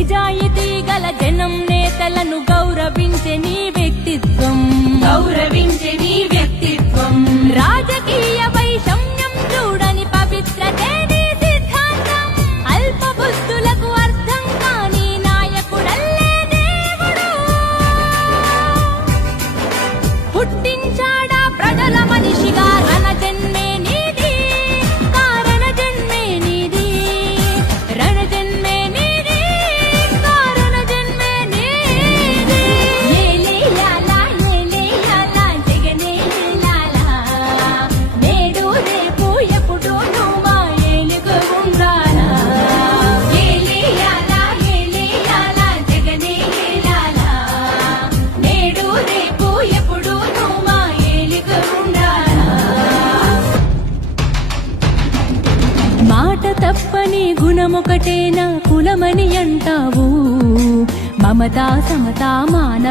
నిజాయితీ గల జనం నేతలను గౌరవించే నీవే మాట తప్పని గుణమొకటేనా కులమని అంటావు? మమతా సమతా మాన